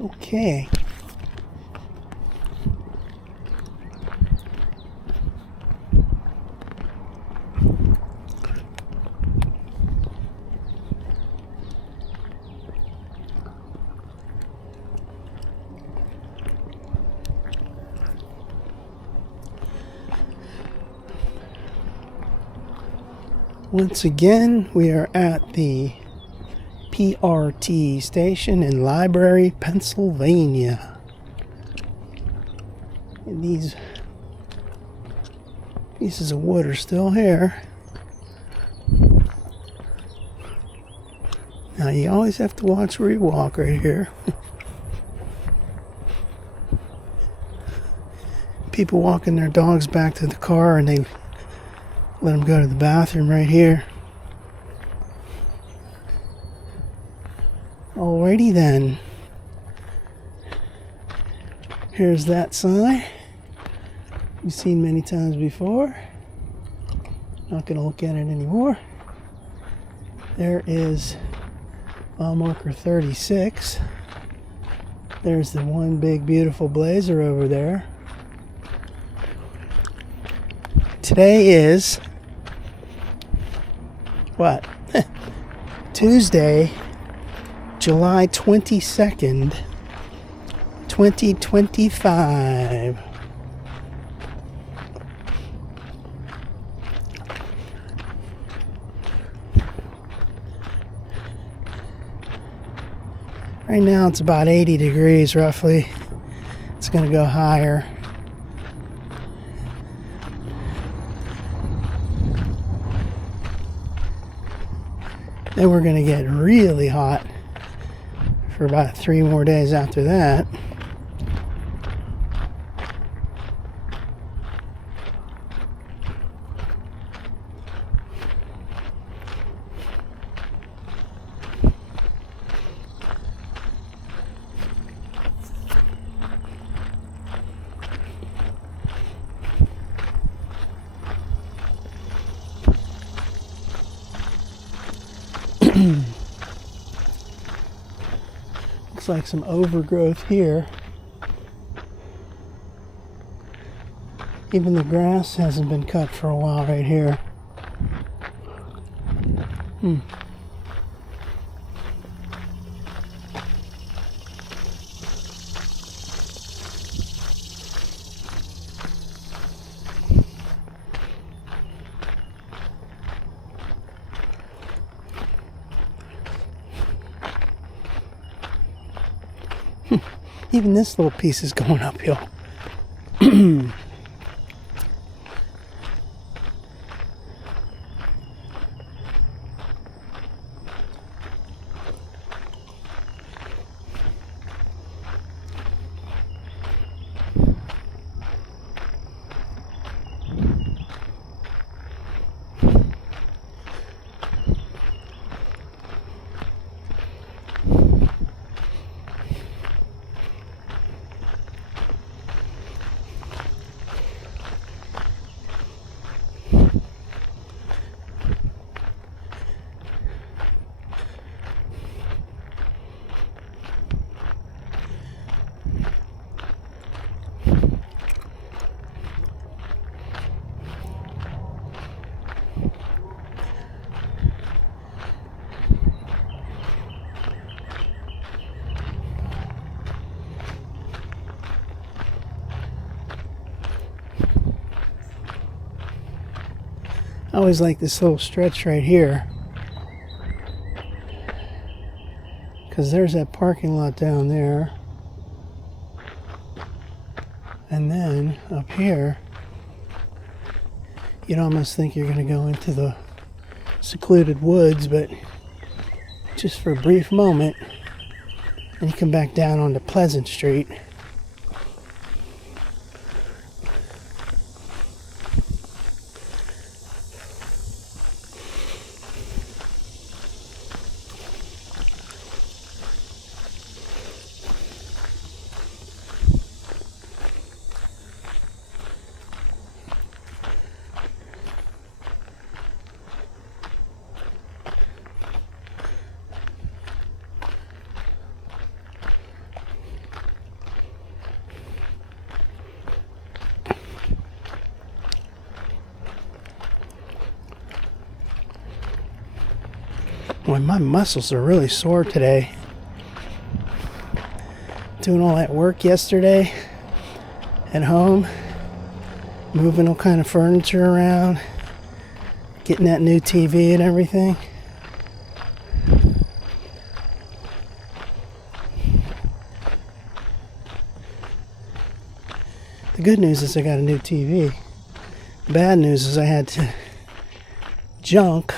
Okay. Once again, we are at the PRT station in Library, Pennsylvania. And these pieces of wood are still here. Now you always have to watch where you walk right here. People walking their dogs back to the car and they let them go to the bathroom right here. Alrighty then. Here's that sign. You've seen many times before. Not going to look at it anymore. There is mile marker 36. There's the one big beautiful blazer over there. Today is what? Tuesday, July 22nd, 2025. Right now it's about 80 degrees roughly. It's going to go higher. Then we're going to get really hot for about 3 more days after that. Looks like some overgrowth here. Even the grass hasn't been cut for a while right here. Even this little piece is going uphill. I always like this little stretch right here, because there's that parking lot down there, and then up here you'd almost think you're going to go into the secluded woods, but just for a brief moment, and you come back down onto Pleasant Street. Boy, my muscles are really sore today. Doing all that work yesterday at home, moving all kind of furniture around, getting that new TV and everything. The good news is I got a new TV. The bad news is I had to junk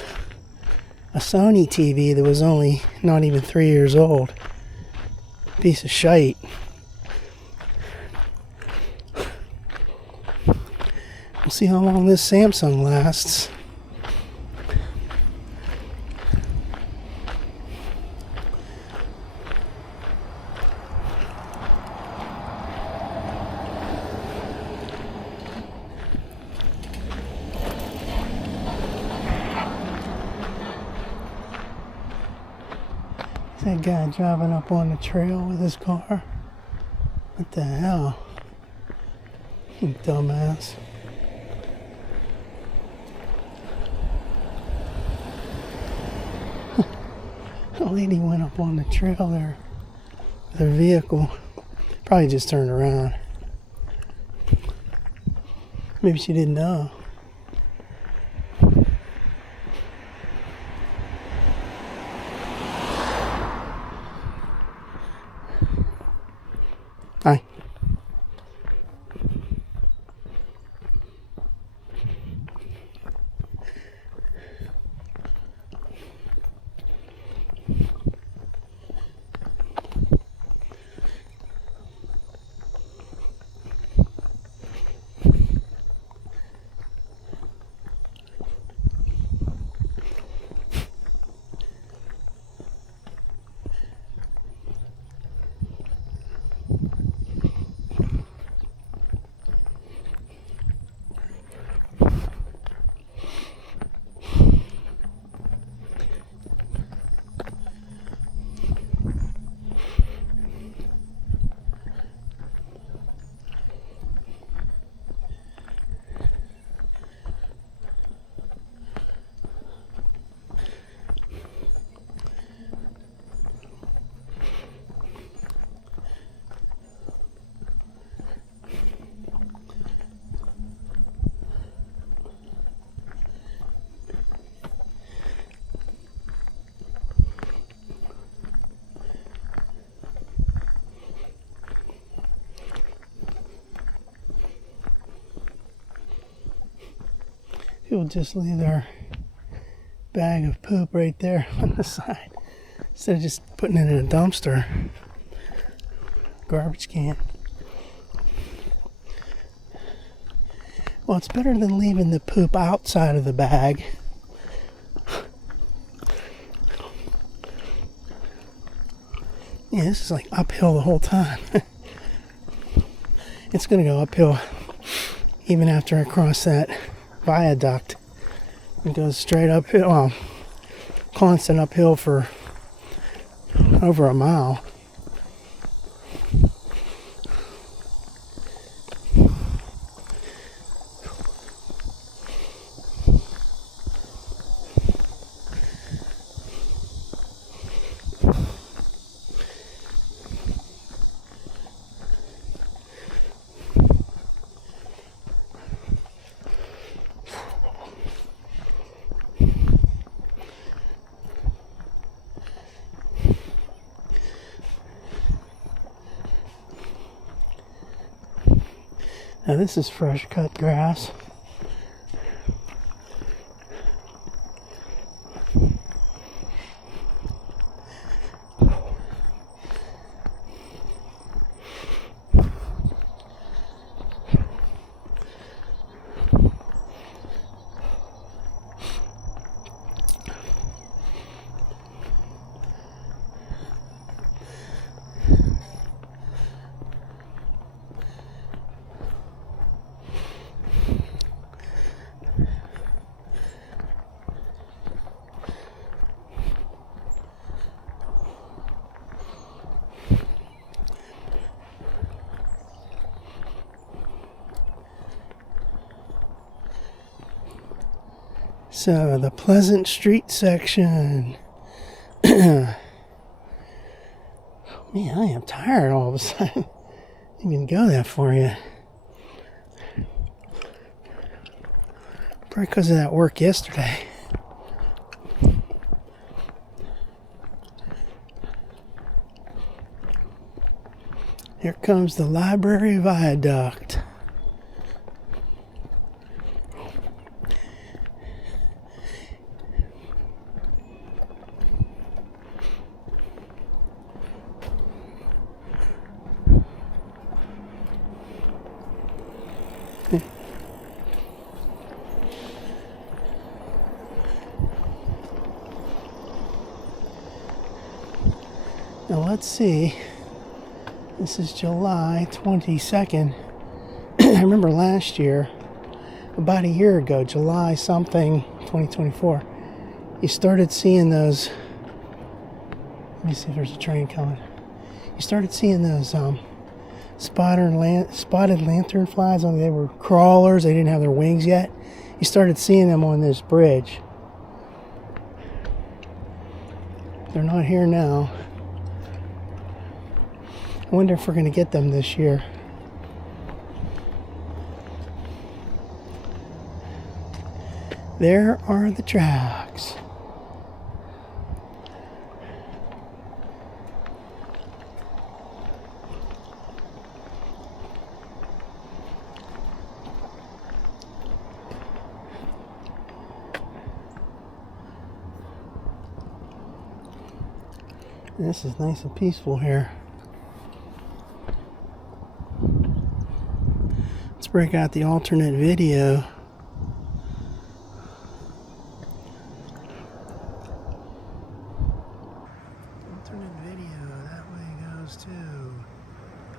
a Sony TV that was only not even 3 years old. Piece of shite. We'll see how long this Samsung lasts. That guy driving up on the trail with his car. What the hell? You dumbass. The lady went up on the trail there with her vehicle. Probably just turned around. Maybe she didn't know. Hi. People just leave their bag of poop right there on the side instead of just putting it in a dumpster, garbage can. Well, it's better than leaving the poop outside of the bag. Yeah, this is like uphill the whole time. It's gonna go uphill even after I cross that viaduct. It goes straight uphill, well, constant uphill for over a mile. Now this is fresh cut grass. So, the Pleasant Street section. Man, I am tired all of a sudden. I didn't even go that far yet. Probably because of that work yesterday. Here comes the library viaduct. Now let's see. This is July 22nd. I remember last year, about a year ago, July something, 2024, you started seeing those. Let me see if there's a train coming. You started seeing those spotted lanternflies. Only they were crawlers. They didn't have their wings yet. You started seeing them on this bridge. They're not here now. I wonder if we're going to get them this year. There are the tracks. This is nice and peaceful here. Let's break out the alternate video. Alternate video, that way goes to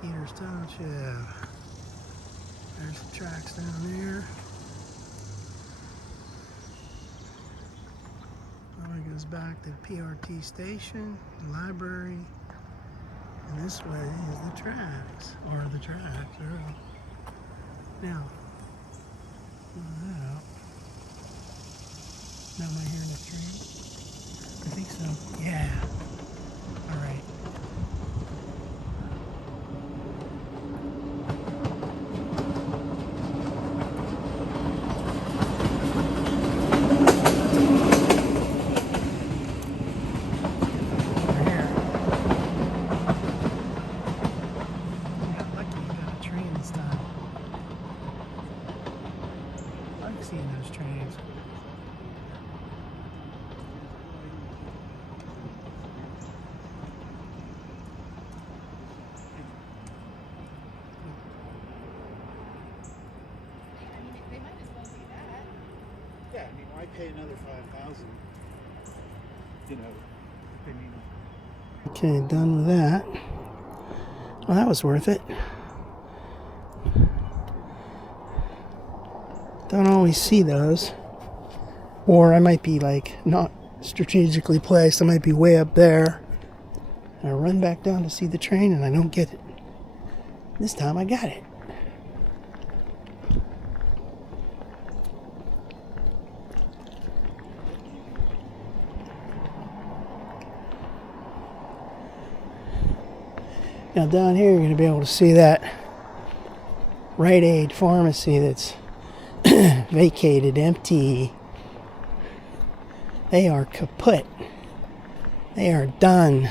Peters Township. There's the tracks down there. That way goes back to the PRT station, the library, and this way is the tracks, or the tracks, really. Now, pull that out. Now am I hearing a train? I think so. Yeah. All right. Over here. You got lucky you got a train this time. I like seeing those trains. Yeah, I mean, why pay another $5,000? You know, I mean. Okay, done with that. Well, that was worth it. Don't always see those. Or I might be like not strategically placed. I might be way up there. And I run back down to see the train and I don't get it. This time I got it. Now down here you're going to be able to see that Rite Aid pharmacy that's vacated, empty. They are kaput. They are done.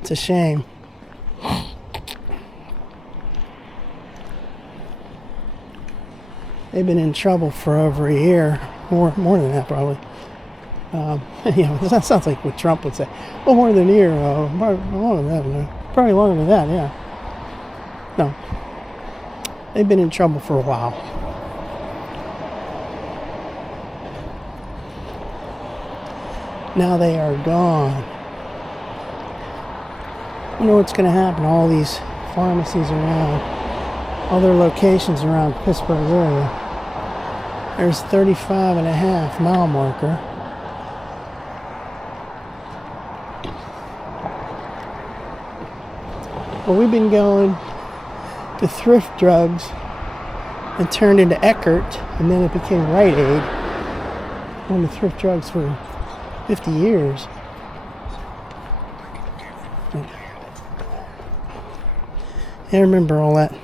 It's a shame. They've been in trouble for over a year. More than that, probably. That sounds like what Trump would say. Well, more than a year. Probably longer than that. Probably longer than that, yeah. No. They've been in trouble for a while. Now they are gone. I wonder what's going to happen to all these pharmacies around, all their locations around Pittsburgh area. There's 35.5 mile marker. Well, we've been going to Thrift Drugs and turned into Eckert, and then it became Rite Aid. Going to Thrift Drugs for 50 years. I remember all that.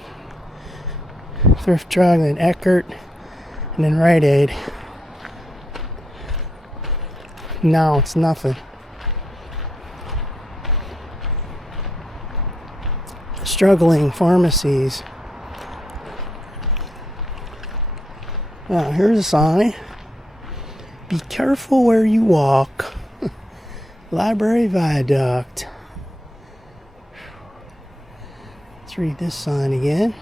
Thrift Drug, then Eckert, and then Rite Aid. Now it's nothing. Struggling pharmacies. Now, here's a sign. Be careful where you walk. Library Viaduct. Let's read this sign again.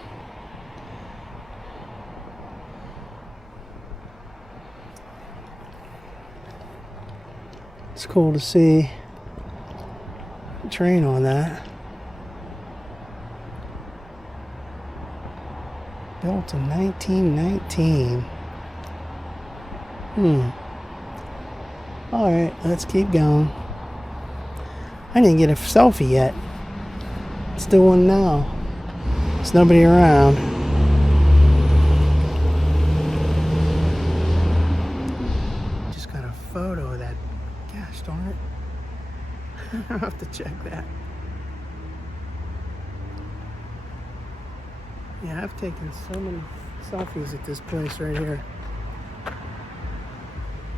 It's cool to see a train on that. Built in 1919. Alright, let's keep going. I didn't get a selfie yet. Let's do one now. There's nobody around. Just got a photo of that. Gosh darn it. I'll have to check that. Yeah, I've taken so many selfies at this place right here.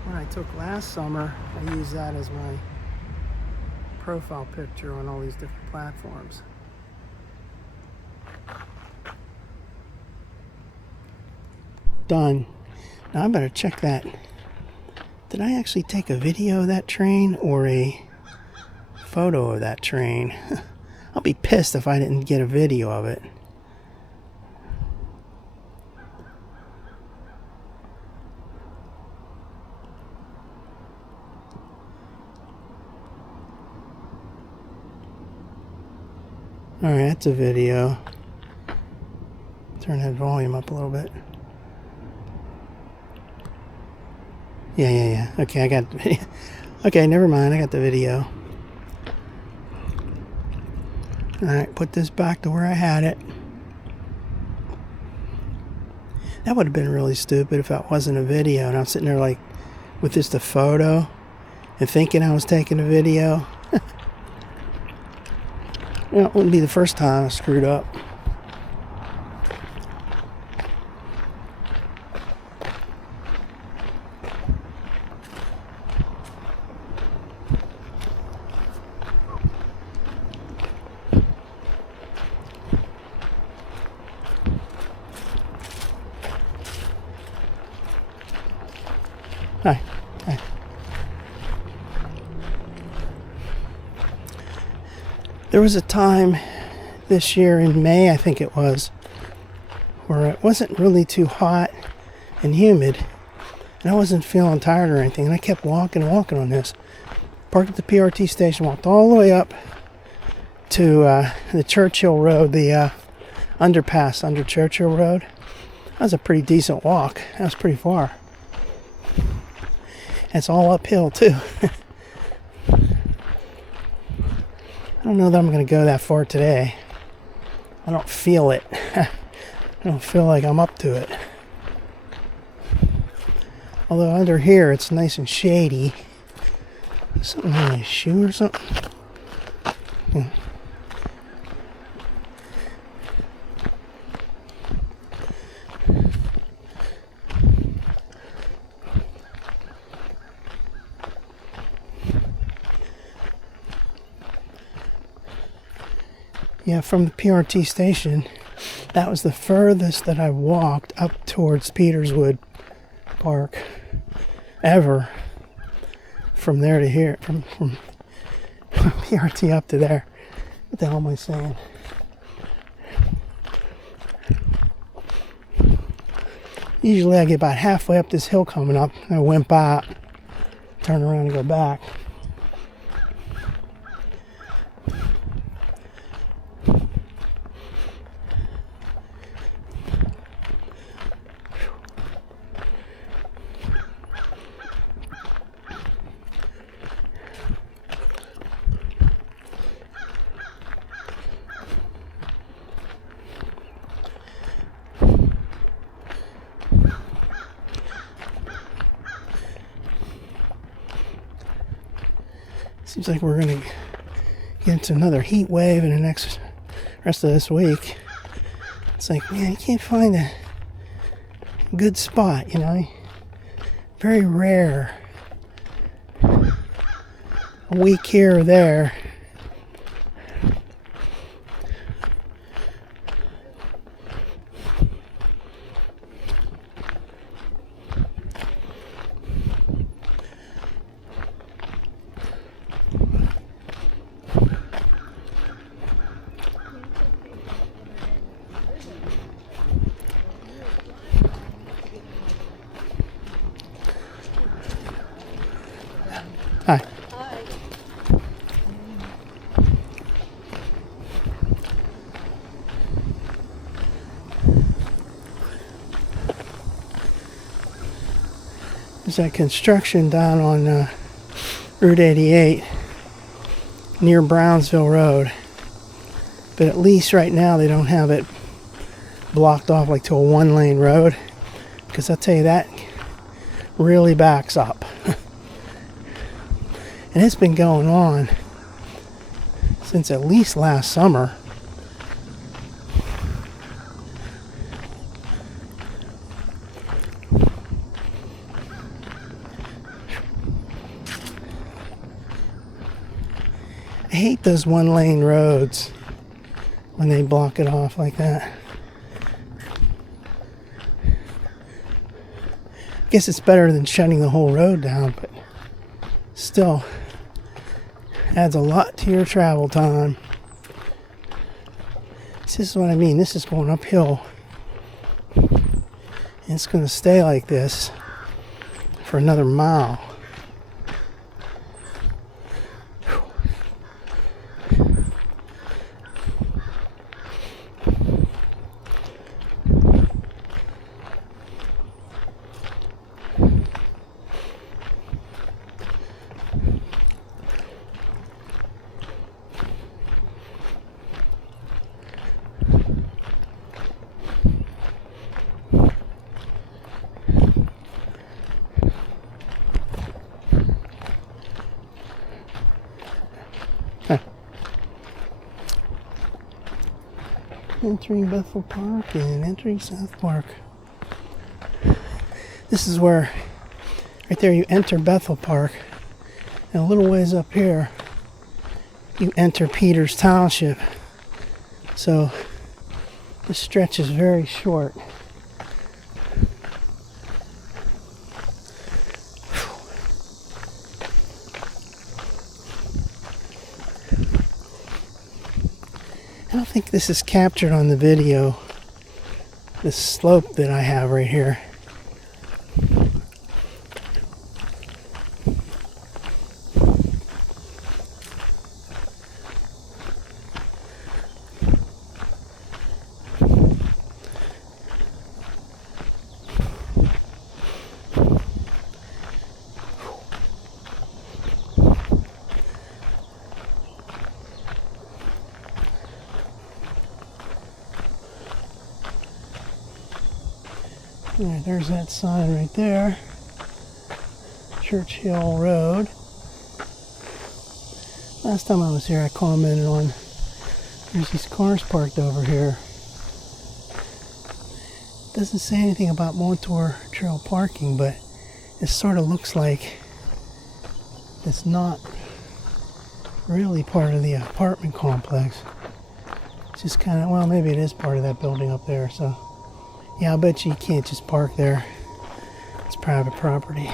One I took last summer, I used that as my profile picture on all these different platforms. Done. Now I better check that. Did I actually take a video of that train or a photo of that train? I'll be pissed if I didn't get a video of it. Alright, that's a video. Turn that volume up a little bit. Yeah. Okay, I got the video. Okay, never mind, I got the video. Alright, put this back to where I had it. That would have been really stupid if that wasn't a video and I'm sitting there like with just a photo and thinking I was taking a video. Well, it wouldn't be the first time I screwed up. Hi. There was a time this year in May, I think it was, where it wasn't really too hot and humid, and I wasn't feeling tired or anything, and I kept walking on this. Parked at the PRT station, walked all the way up to the Churchill Road, the underpass under Churchill Road. That was a pretty decent walk. That was pretty far. It's all uphill too. I don't know that I'm going to go that far today. I don't feel it. I don't feel like I'm up to it. Although under here it's nice and shady. Something on my shoe or something? Yeah, from the PRT station, that was the furthest that I walked up towards Peterswood Park ever. From there to here, from PRT up to there. What the hell am I saying? Usually I get about halfway up this hill coming up, and I wimp out, turn around and go back. Seems like we're going to get into another heat wave in the next rest of this week. It's like, man, you can't find a good spot, you know. Very rare. A week here or there. Hi. There's that construction down on Route 88 near Brownsville Road. But at least right now they don't have it blocked off like to a one-lane road. Because I'll tell you, that really backs up. And it's been going on since at least last summer. I hate those one-lane roads when they block it off like that. I guess it's better than shutting the whole road down, but still adds a lot to your travel time. This is what I mean. This is going uphill. And it's going to stay like this for another mile. Entering Bethel Park and entering South Park. This is where, right there, you enter Bethel Park, and a little ways up here, you enter Peters Township. So this stretch is very short. I don't think this is captured on the video, this slope that I have right here. Alright, there's that sign right there. Churchill Road. Last time I was here, I commented on there's these cars parked over here. Doesn't say anything about Montour Trail parking, but it sort of looks like it's not really part of the apartment complex. It's just kind of, well, maybe it is part of that building up there, so. Yeah, I bet you can't just park there. It's private property.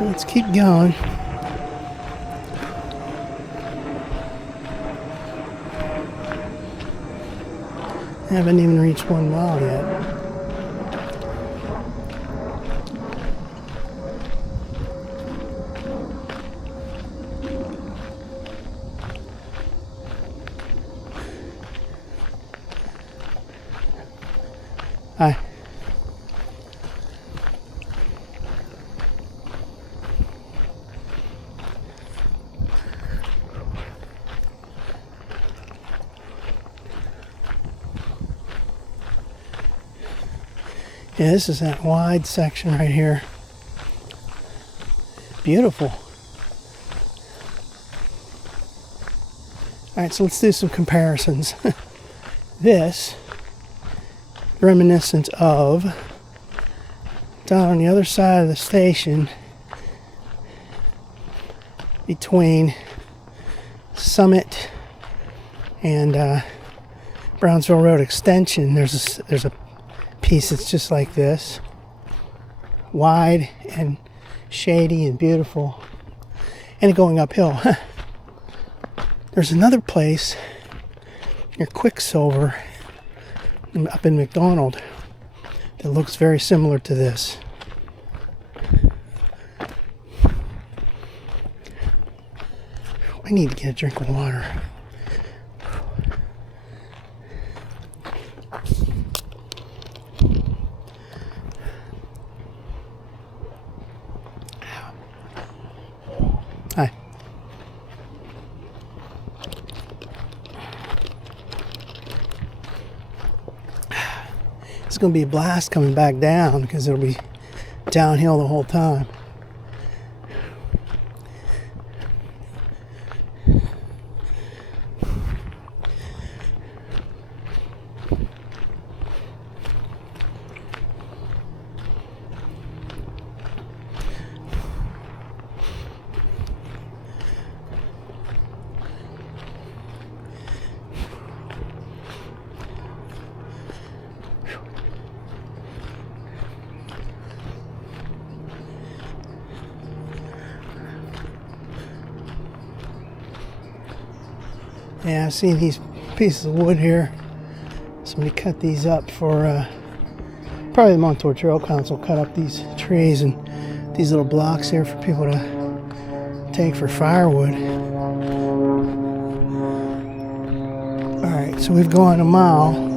Let's keep going. Haven't even reached 1 mile yet. Hi. Yeah, this is that wide section right here. Beautiful. Alright, so let's do some comparisons. This, reminiscent of down on the other side of the station between Summit and Brownsville Road Extension. There's a piece that's just like this, wide and shady and beautiful, and going uphill. There's another place near Quicksilver up in McDonald that looks very similar to this. I need to get a drink of water. Hi. It's going to be a blast coming back down because it'll be downhill the whole time. Yeah, I've seen these pieces of wood here. Somebody cut these up for, probably the Montour Trail Council cut up these trees and these little blocks here for people to take for firewood. Alright, so we've gone a mile.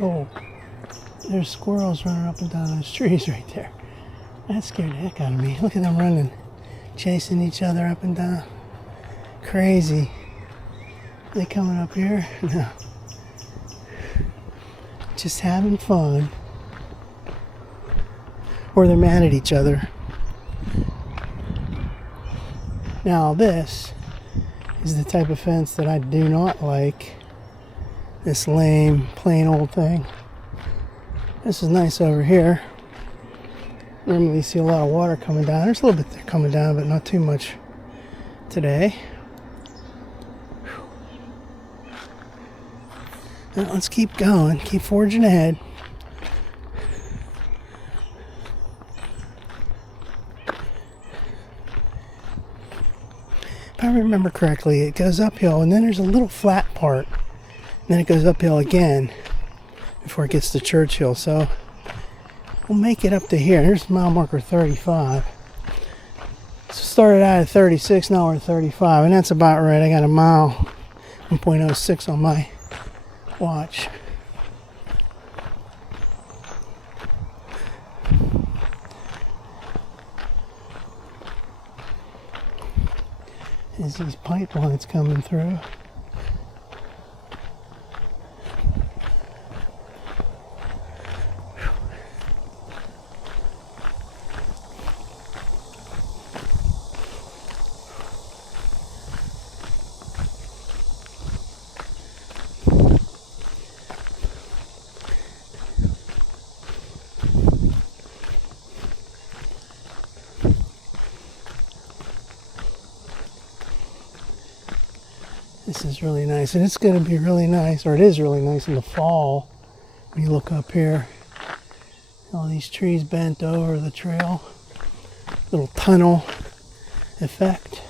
Oh, there's squirrels running up and down those trees right there. That scared the heck out of me. Look at them running, chasing each other up and down. Crazy. Are they coming up here? No. Just having fun. Or they're mad at each other. Now this is the type of fence that I do not like. This lame, plain old thing. This is nice over here. Normally you see a lot of water coming down. There's a little bit coming down, but not too much today. Now let's keep going, keep forging ahead. If I remember correctly, it goes uphill and then there's a little flat part. And then it goes uphill again before it gets to Churchill. So we'll make it up to here. Here's mile marker 35. So started out at 36, now we're at 35. And that's about right. I got a mile 1.06 on my watch. There's these pipelines coming through. This is really nice, and it's going to be really nice, or it is really nice in the fall when you look up here. All these trees bent over the trail. Little tunnel effect.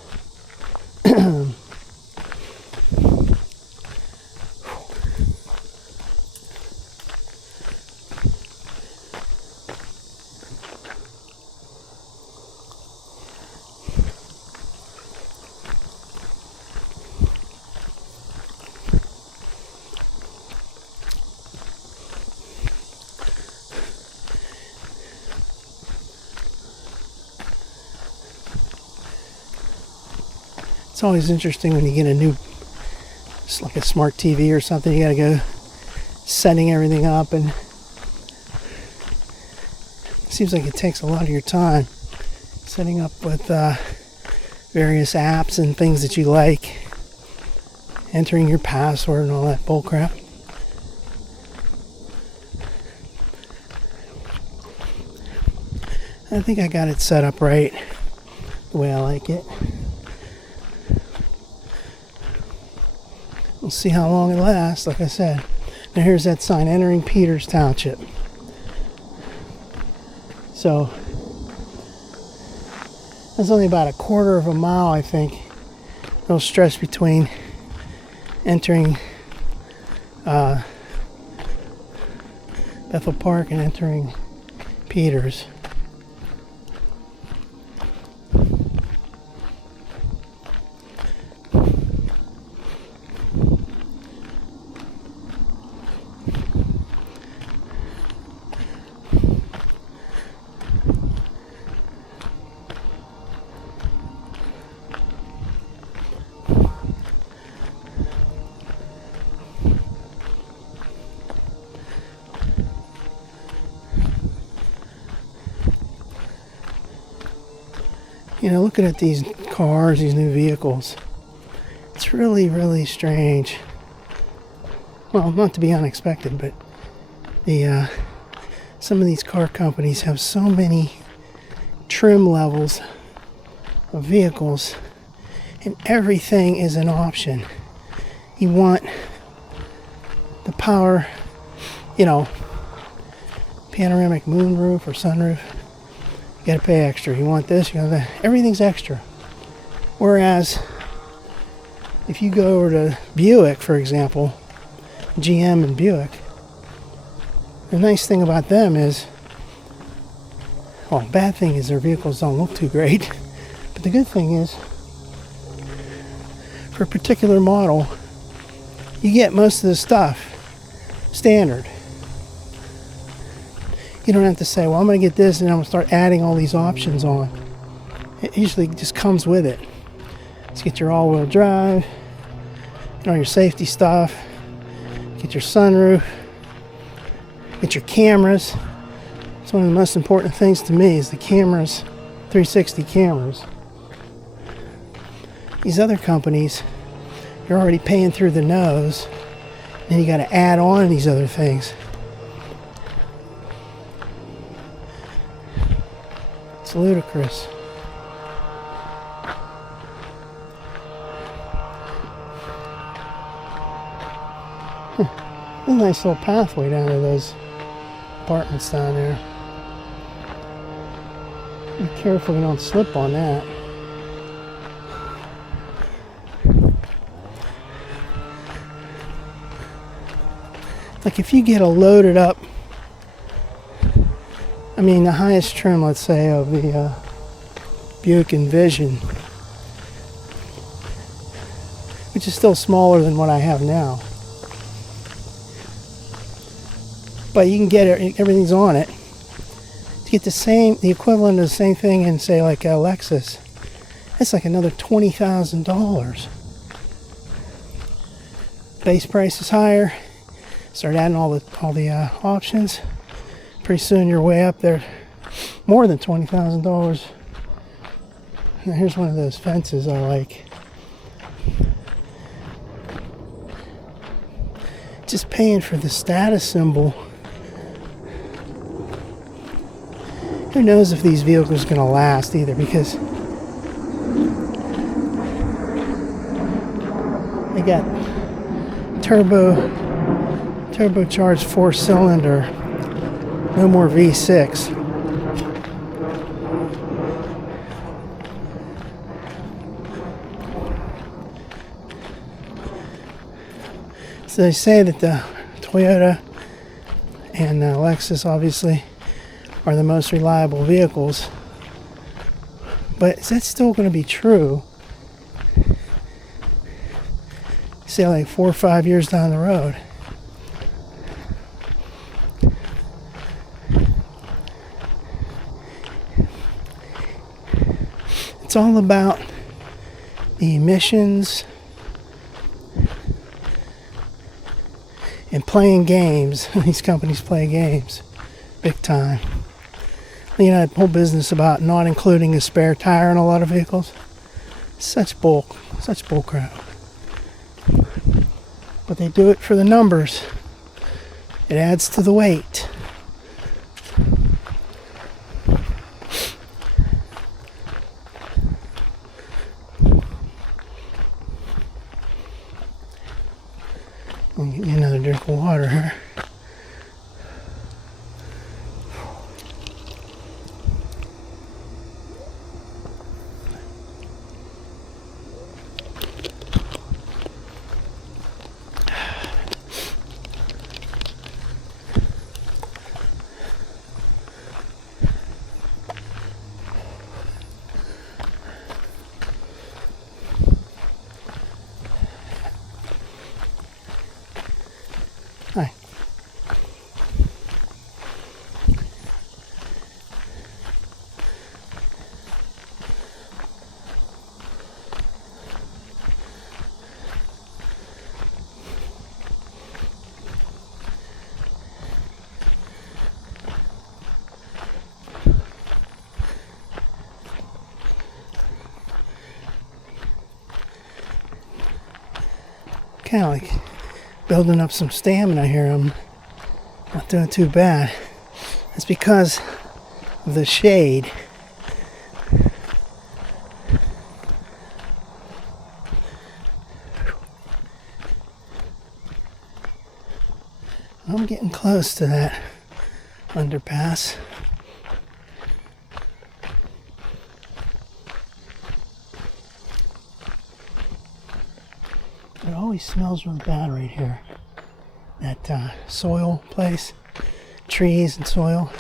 It's always interesting when you get a new, it's like a smart TV or something, you gotta go setting everything up, and it seems like it takes a lot of your time setting up with various apps and things that you like, entering your password and all that bullcrap. I think I got it set up right the way I like it. We'll see how long it lasts, like I said. Now here's that sign, entering Peters Township. So, that's only about a quarter of a mile, I think. No stretch between entering Bethel Park and entering Peters. You know, looking at these cars, these new vehicles, it's really, really strange. Well, not to be unexpected, but some of these car companies have so many trim levels of vehicles, and everything is an option. You want the power, you know, panoramic moonroof or sunroof. You gotta pay extra. You want this, you want that. Everything's extra. Whereas, if you go over to Buick, for example, GM and Buick, the nice thing about them is, well, the bad thing is their vehicles don't look too great. But the good thing is, for a particular model, you get most of the stuff standard. You don't have to say, well, I'm going to get this and I'm going to start adding all these options on. It usually just comes with it. Let's get your all-wheel drive, get all your safety stuff, get your sunroof, get your cameras. It's one of the most important things to me is the cameras, 360 cameras. These other companies, you're already paying through the nose, and you got to add on these other things. It's ludicrous. A nice little pathway down to those apartments down there. Be careful you don't slip on that. Like if you get a loaded up, I mean the highest trim, let's say, of the Buick Envision, which is still smaller than what I have now. But you can get it, everything's on it. To get the equivalent of the same thing in, say, like a Lexus, that's like another $20,000. Base price is higher. Start adding all the options. Pretty soon you're way up there, more than $20,000. Now here's one of those fences I like. Just paying for the status symbol. Who knows if these vehicles are going to last either, because they got turbocharged 4-cylinder No more V6. So they say that the Toyota and Lexus obviously are the most reliable vehicles. But is that still going to be true? Say like 4 or 5 years down the road. It's all about the emissions and playing games. These companies play games big time. You know, that whole business about not including a spare tire in a lot of vehicles. Such bull crap. But they do it for the numbers. It adds to the weight. I'll get you another drink of water here. Hi. Kind of like building up some stamina here. I'm not doing too bad. It's because of the shade. I'm getting close to that underpass. It always smells really bad right here. That soil place, trees and soil.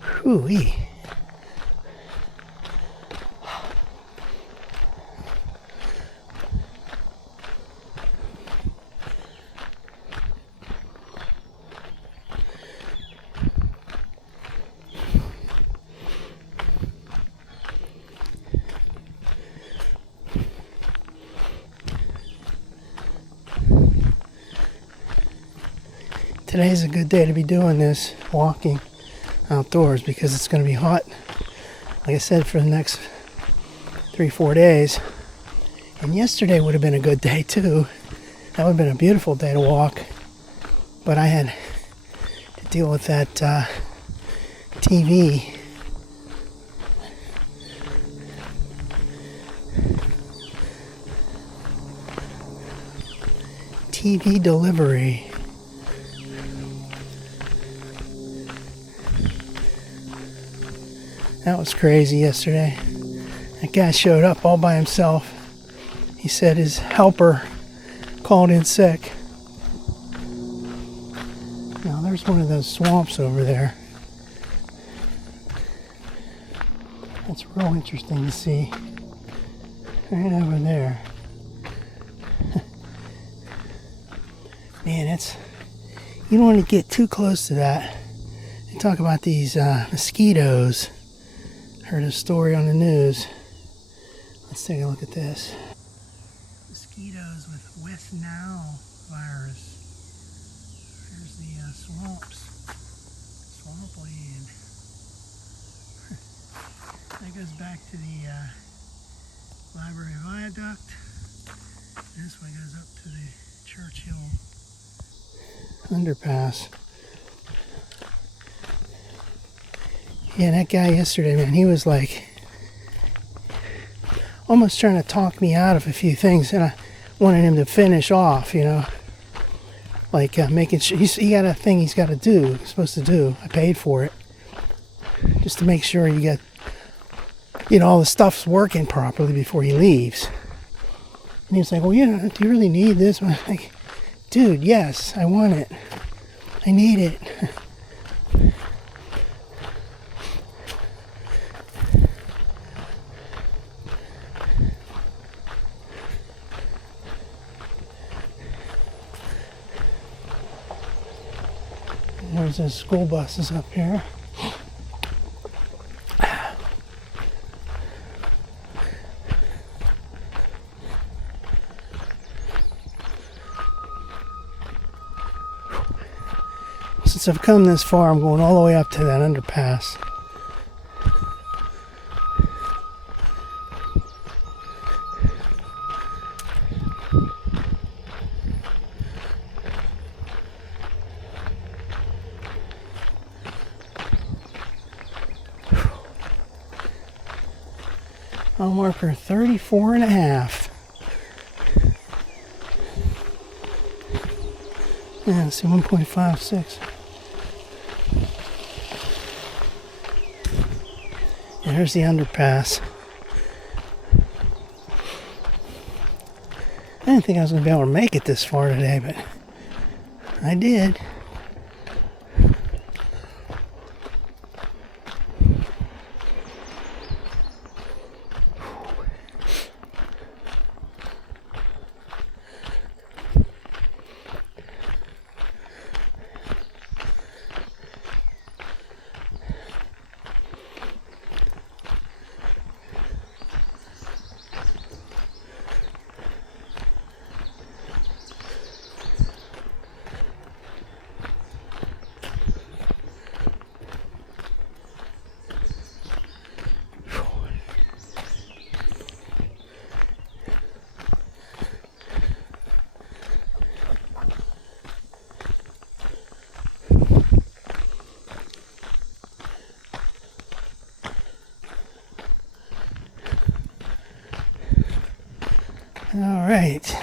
Hoo-wee. Today's a good day to be doing this, walking outdoors, because it's going to be hot, like I said, for the next 3-4 days. And yesterday would have been a good day too. That would have been a beautiful day to walk. But I had to deal with that TV. TV delivery. That was crazy yesterday. That guy showed up all by himself. He said his helper called in sick. Now there's one of those swamps over there. That's real interesting to see. Right over there. Man, you don't want to get too close to that. They talk about these mosquitoes. Heard a story on the news. Let's take a look at this. Mosquitoes with West Nile virus. There's the swamps. Swampland. That goes back to the library viaduct. This one goes up to the Churchill underpass. Yeah, that guy yesterday, man, he was like almost trying to talk me out of a few things, and I wanted him to finish off, you know. like making sure he got a thing he's got to do. He's supposed to do. I paid for it just to make sure you get, you know, all the stuff's working properly before he leaves. And he was like, "Well, you know, do you really need this?" I'm like, "Dude, yes, I want it. I need it." There's the school buses up here. Since I've come this far, I'm going all the way up to that underpass. Mile marker 34 and a half. Yeah, let's see, 1.56. Yeah, there's the underpass. I didn't think I was going to be able to make it this far today, but I did. All right.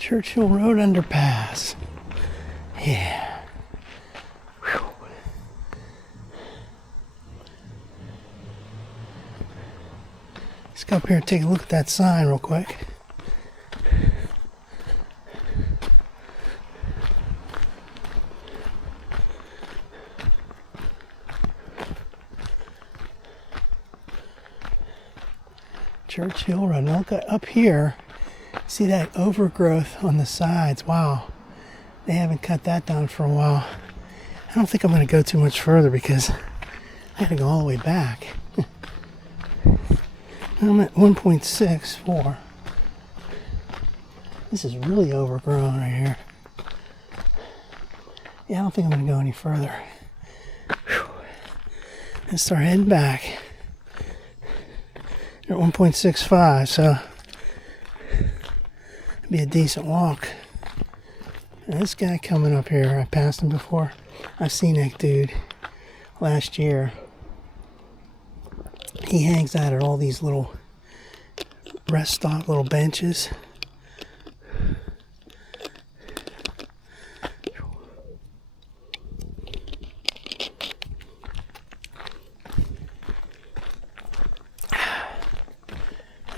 Churchill Road underpass. Yeah. Whew. Let's go up here and take a look at that sign real quick. Churchill Road. Now look up here. See that overgrowth on the sides? Wow. They haven't cut that down for a while. I don't think I'm going to go too much further because I had to go all the way back. I'm at 1.64. This is really overgrown right here. Yeah, I don't think I'm going to go any further. Whew. Let's start heading back. At 1.65, so it'd be a decent walk. Now, this guy coming up here, I passed him before. I've seen that dude last year. He hangs out at all these little rest stop, little benches.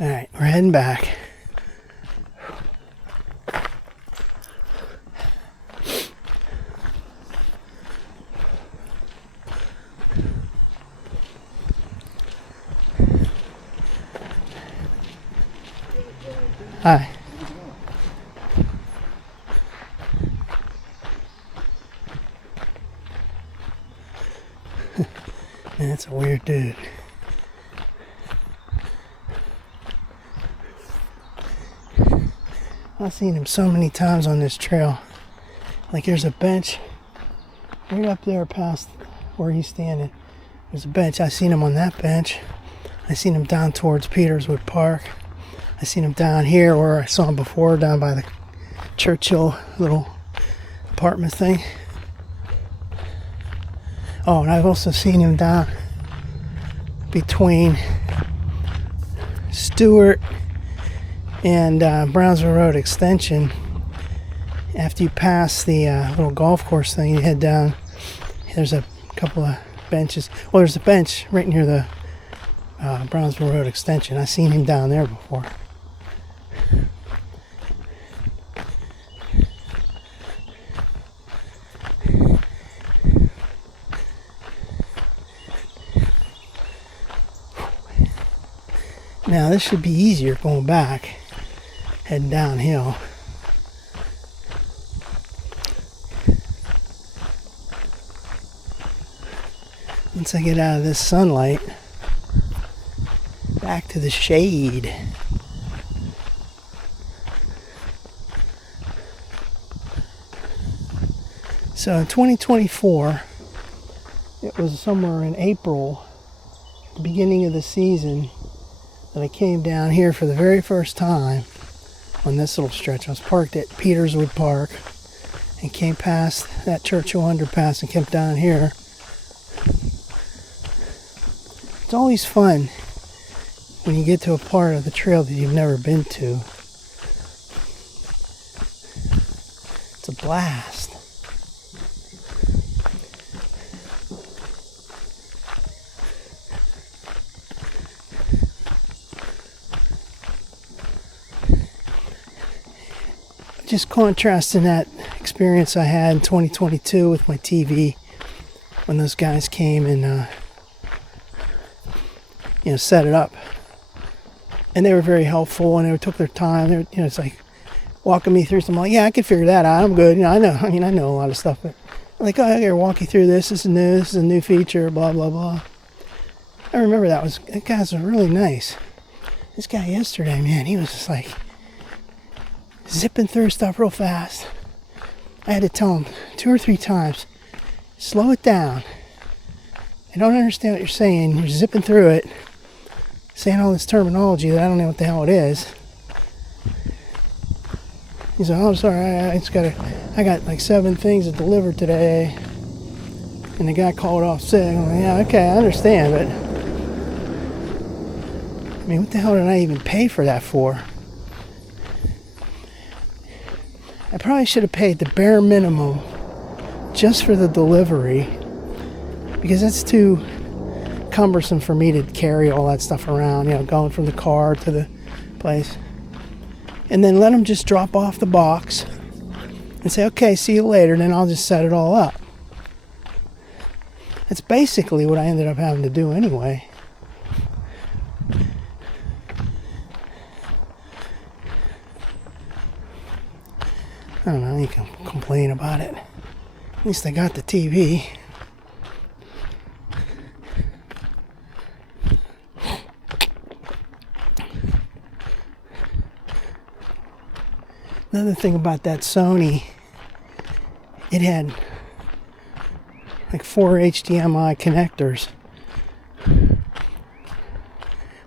All right, we're heading back. Hi. Man, that's a weird dude. I've seen him so many times on this trail. Like there's a bench right up there past where he's standing. There's a bench. I've seen him on that bench. I've seen him down towards Peterswood Park. I've seen him down here where I saw him before, down by the Churchill little apartment thing. Oh, and I've also seen him down between Stewart and Brownsville Road Extension. After you pass the little golf course thing, you head down. There's a couple of benches. Well, there's a bench right near the Brownsville Road Extension. I've seen him down there before. Now this should be easier going back, heading downhill. Once I get out of this sunlight, back to the shade. So in 2024, it was somewhere in April, the beginning of the season, that I came down here for the very first time on this little stretch. I was parked at Peterswood Park and came past that Churchill underpass and came down here. It's always fun when you get to a part of the trail that you've never been to. It's a blast. Just contrasting that experience I had in 2022 with my TV when those guys came and set it up, and they were very helpful and they took their time. They were, it's like walking me through something. Like, yeah, I can figure that out. I'm good. I know. I know a lot of stuff, but I'm like, oh, I gotta walk you through this. This is new. This is a new feature. Blah blah blah. I remember that guys were really nice. This guy yesterday, man, he was just like zipping through stuff real fast. I had to tell him 2 or 3 times, slow it down. I don't understand what you're saying. You're zipping through it, saying all this terminology that I don't know what the hell it is. He's like, oh, I'm sorry, I got like 7 things to deliver today, and the guy called off sick. I'm like, yeah, okay, I understand, but I mean, what the hell did I even pay for that for? I probably should have paid the bare minimum just for the delivery, because that's too cumbersome for me to carry all that stuff around, going from the car to the place. And then let them just drop off the box and say, okay, see you later, and then I'll just set it all up. That's basically what I ended up having to do anyway. I don't know, you can complain about it. At least I got the TV. Another thing about that Sony, it had like 4 HDMI connectors.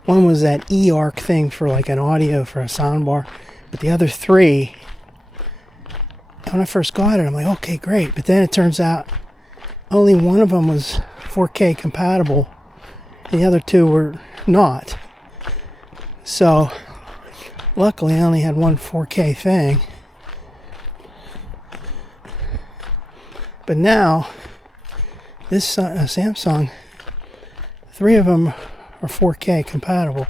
One was that eARC thing for like an audio for a soundbar, but the other 3, when I first got it, I'm like, okay, great. But then it turns out only one of them was 4K compatible, and the other 2 were not. So luckily, I only had one 4K thing. But now, this Samsung, 3 of them are 4K compatible.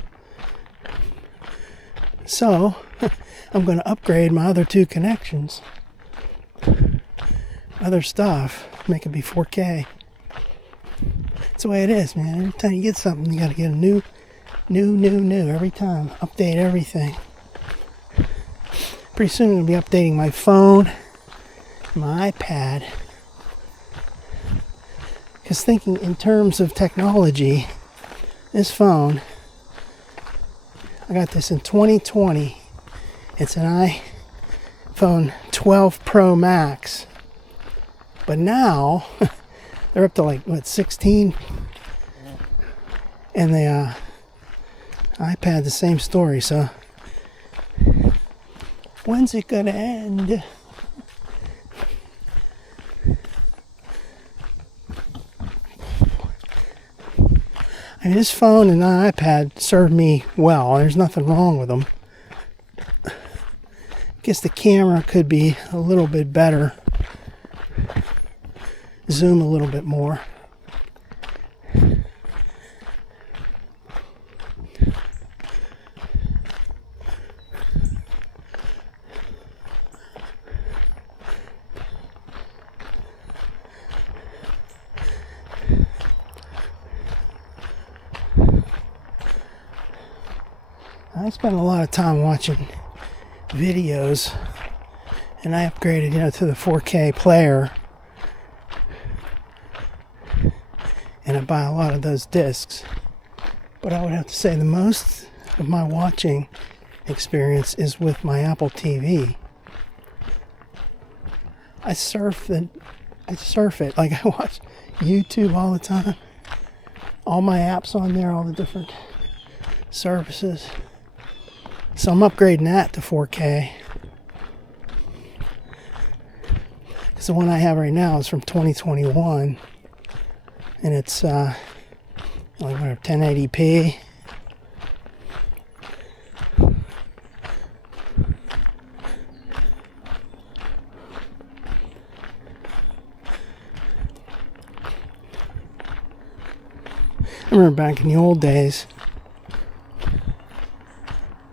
So, I'm going to upgrade my other 2 connections. Other stuff, make it be 4K. That's the way it is, man. Every time you get something, you got to get a new. Every time. Update everything. Pretty soon I'm going to be updating my phone, my iPad. Because thinking in terms of technology, this phone, I got this in 2020. It's an iPhone 12 Pro Max. But now, they're up to like, 16? And the iPad, the same story, so when's it gonna end? I mean, this phone and the iPad serve me well. There's nothing wrong with them. guess the camera could be a little bit better. Zoom a little bit more. I spend a lot of time watching videos, and I upgraded, to the 4K player, and I buy a lot of those discs. But I would have to say the most of my watching experience is with my Apple TV. I surf it. Like, I watch YouTube all the time. All my apps on there, all the different services. So I'm upgrading that to 4K. Because the one I have right now is from 2021. And it's like 1080p. I remember back in the old days,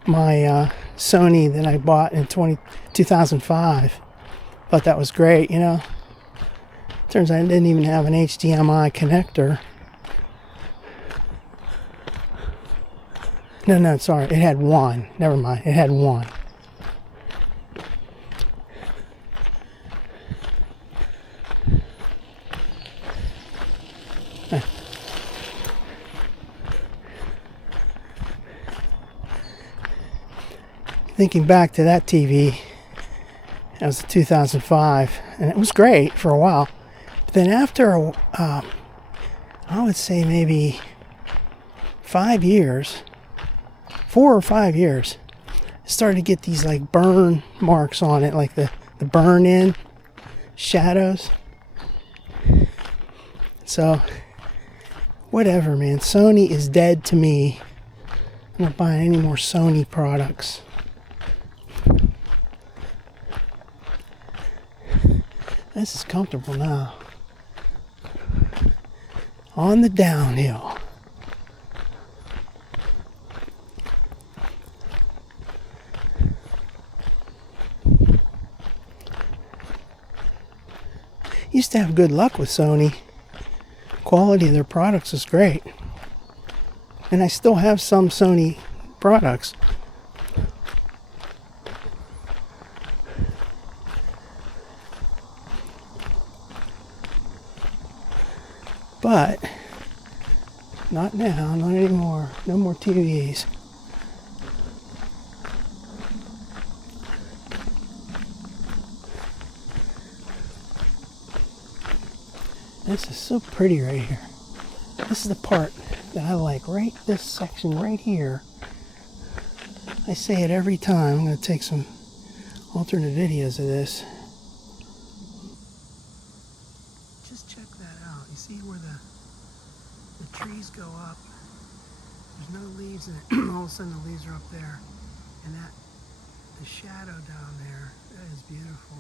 my Sony that I bought in 2005, thought that was great, Turns out it didn't even have an HDMI connector. No, sorry, it had one. Never mind, it had one. Thinking back to that TV, that was 2005, and it was great for a while. But then after, I would say maybe 5 years, 4 or 5 years, I started to get these like burn marks on it, like the burn-in shadows. So, whatever, man. Sony is dead to me. I'm not buying any more Sony products. This is comfortable now. On the downhill. Used to have good luck with Sony. Quality of their products is great. And I still have some Sony products. But not now, not anymore. No more TVs. This is so pretty right here. This is the part that I like, right? This section right here. I say it every time. I'm going to take some alternate videos of this. Just check that out. You see where the trees go up? There's no leaves in it. All of a sudden the leaves are up there. And the shadow down there, that is beautiful.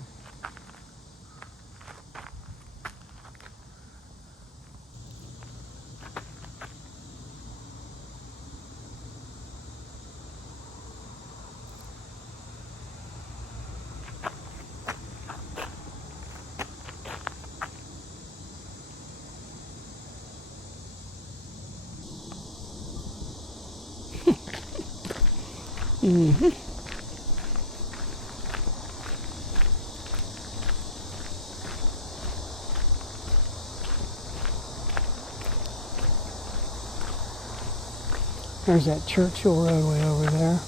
Mm-hmm. There's that Churchill roadway over there.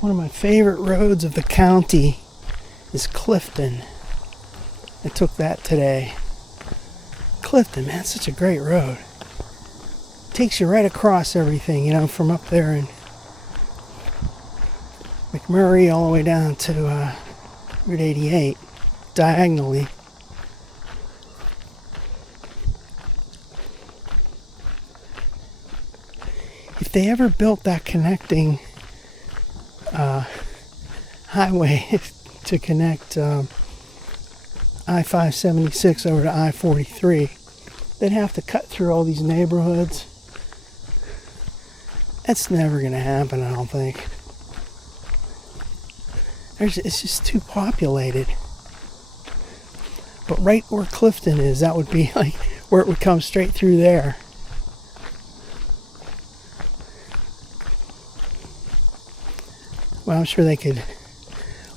One of my favorite roads of the county is Clifton. I took that today. Clifton, man, it's such a great road. Takes you right across everything, from up there in McMurray all the way down to Route 88, diagonally. if they ever built that connecting highway to connect I-576 over to I-43, they'd have to cut through all these neighborhoods. That's never going to happen, I don't think. It's just too populated. But right where Clifton is, that would be like where it would come straight through there. Well, I'm sure they could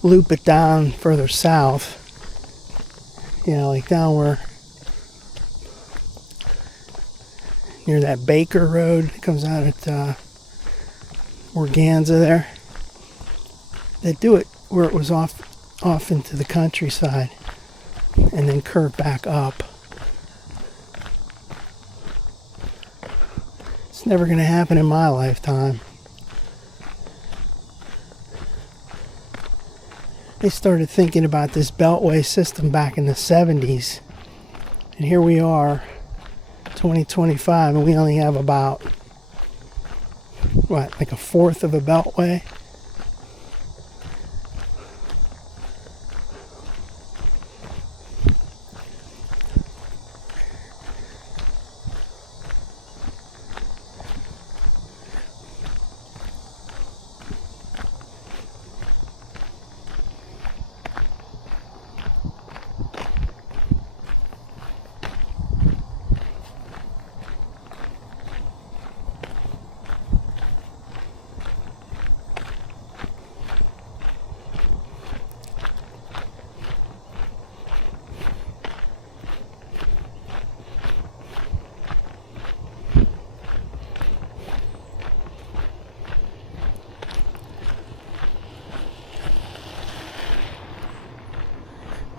loop it down further south. You know, like down where, near that Baker Road that comes out at Organza there. They do it where it was off into the countryside and then curve back up. It's never going to happen in my lifetime. They started thinking about this beltway system back in the 70s. And here we are, 2025, and we only have about, what, like a fourth of a beltway?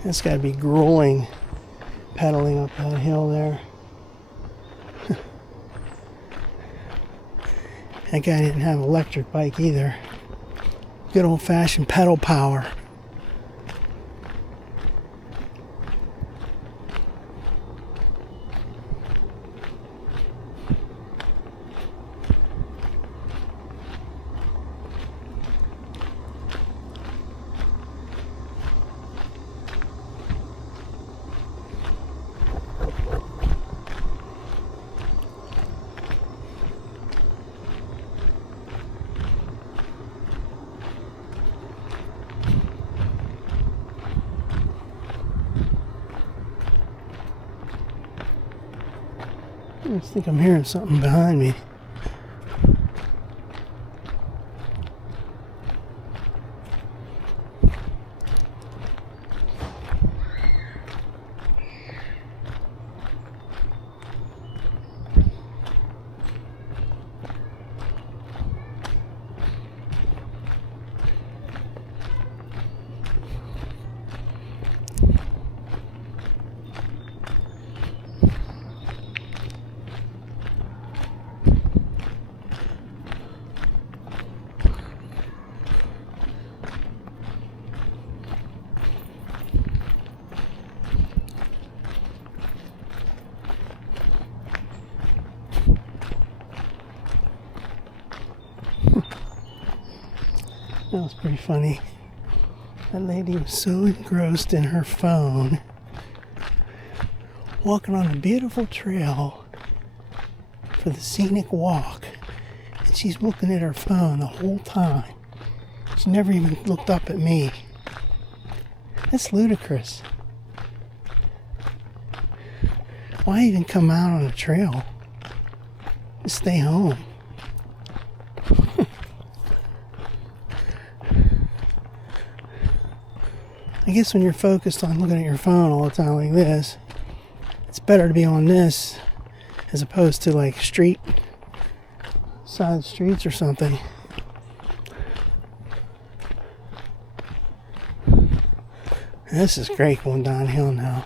It's got to be grueling pedaling up that hill there. That guy didn't have an electric bike either. Good old-fashioned pedal power. I just think I'm hearing something behind me. That was pretty funny. That lady was so engrossed in her phone, walking on a beautiful trail for the scenic walk, and she's looking at her phone the whole time. She never even looked up at me. That's ludicrous. Why even come out on a trail? Just stay home. I guess when you're focused on looking at your phone all the time like this, it's better to be on this as opposed to like side streets or something. This is great going downhill now.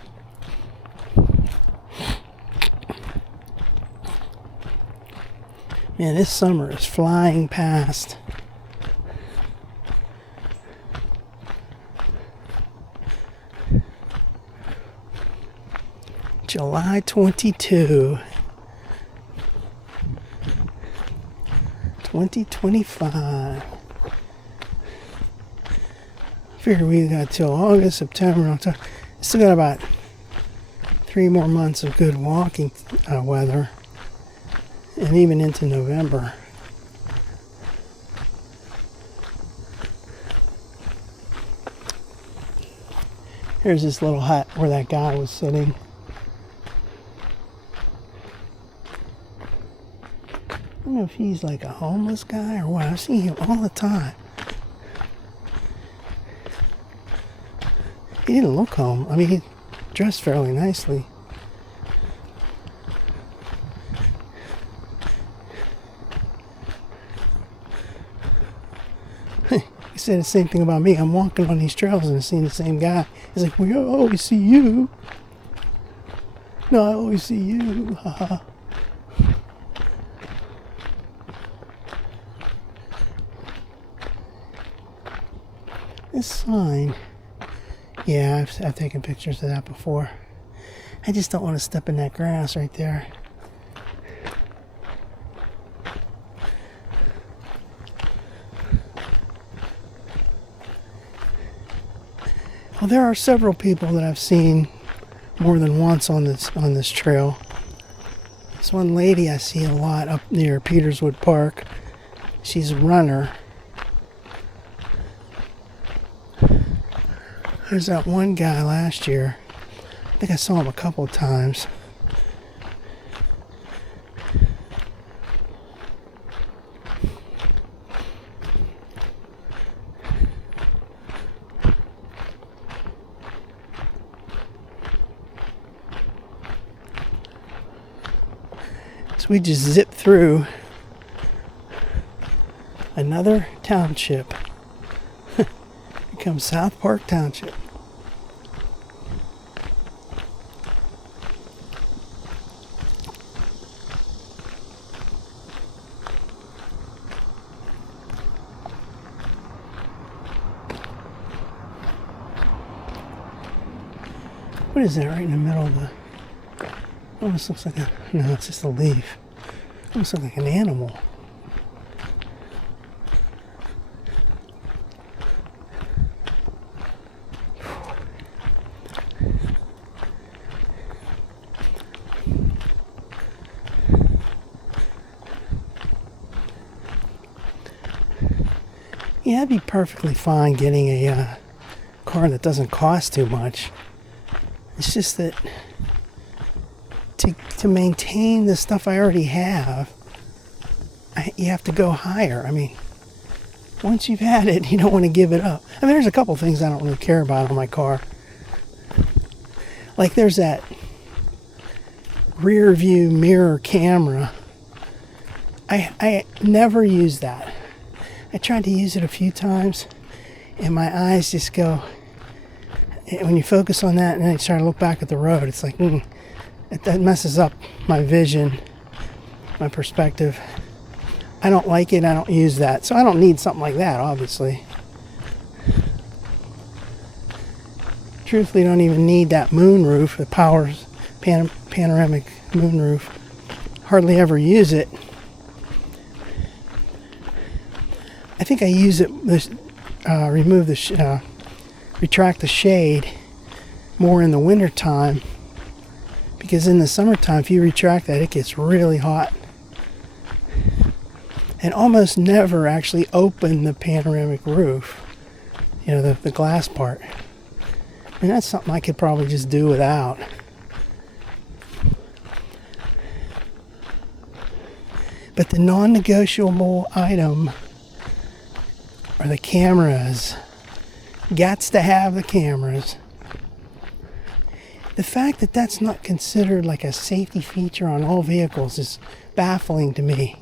Man, this summer is flying past. July 22. 2025. Figure we got till August, September, October. Still got about 3 more months of good walking weather, and even into November. Here's this little hut where that guy was sitting. I don't know if he's like a homeless guy or what. I see him all the time. He didn't look home. I mean, he dressed fairly nicely. He said the same thing about me. I'm walking on these trails and seeing the same guy. He's like, "We always see you." No, I always see you. Haha. This sign. Yeah, I've taken pictures of that before. I just don't want to step in that grass right there. Well, there are several people that I've seen more than once on this trail. This one lady I see a lot up near Peterswood Park. She's a runner. There's that one guy last year. I think I saw him a couple of times. So we just zipped through another township. Here comes South Park Township. What is that right in the middle of the... Almost looks like a... No, it's just a leaf. Almost looks like an animal. Yeah, I'd be perfectly fine getting a car that doesn't cost too much. It's just that to maintain the stuff I already have, you have to go higher. I mean, once you've had it, you don't want to give it up. I mean, there's a couple things I don't really care about on my car. Like there's that rear view mirror camera. I never use that. I tried to use it a few times, and my eyes just go... When you focus on that and then you try to look back at the road, it's like, that messes up my vision, my perspective. I don't like it, I don't use that. So I don't need something like that, obviously. Truthfully, don't even need that moonroof, the panoramic moonroof. Hardly ever use it. I think I use it, retract the shade more in the winter time, because in the summertime, if you retract that, it gets really hot. And almost never actually open the panoramic roof, the glass part. And that's something I could probably just do without. But the non-negotiable item are the cameras. Gots to have the cameras. The fact that that's not considered like a safety feature on all vehicles is baffling to me.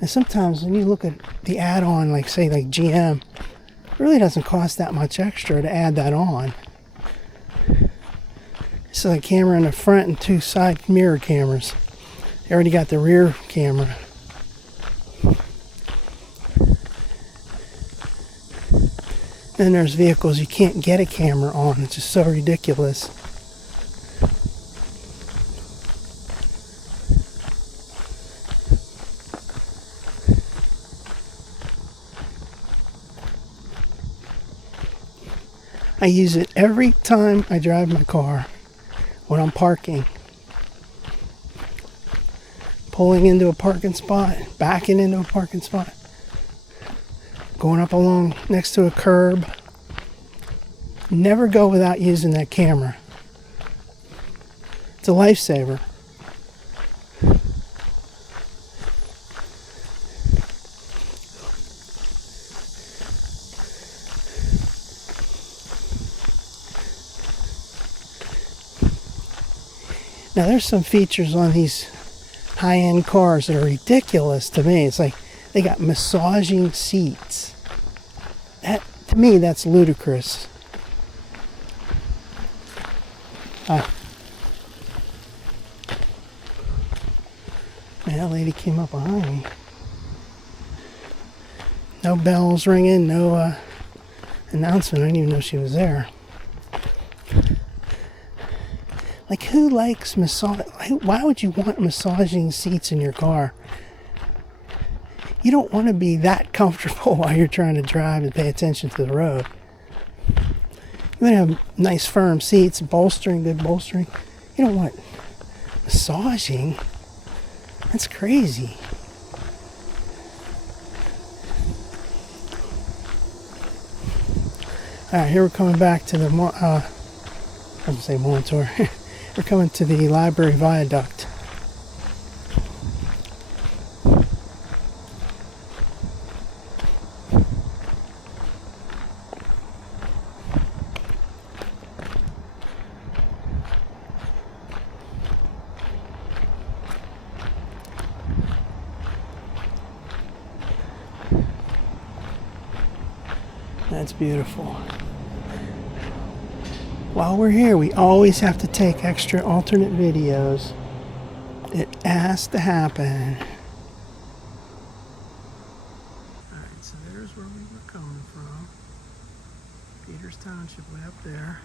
And sometimes when you look at the add-on, like say like GM, it really doesn't cost that much extra to add that on. It's a camera in the front and 2 side mirror cameras. They already got the rear camera. Then there's vehicles you can't get a camera on. It's just so ridiculous. I use it every time I drive my car when I'm parking. Pulling into a parking spot, backing into a parking spot, going up along next to a curb. Never go without using that camera. It's a lifesaver. Now there's some features on these high-end cars that are ridiculous to me. It's like they got massaging seats. That, to me, that's ludicrous. Man, that lady came up behind me. No bells ringing, no announcement. I didn't even know she was there. Like, who likes massage? Why would you want massaging seats in your car? You don't want to be that comfortable while you're trying to drive and pay attention to the road. You want to have nice firm seats, bolstering, good bolstering. You don't want massaging. That's crazy. Alright, here we're coming back to the, I'm going to say Montour. We're coming to the library viaduct. That's beautiful. While we're here, we always have to take extra alternate videos. It has to happen. Alright, so there's where we were coming from. Peters Township way up there.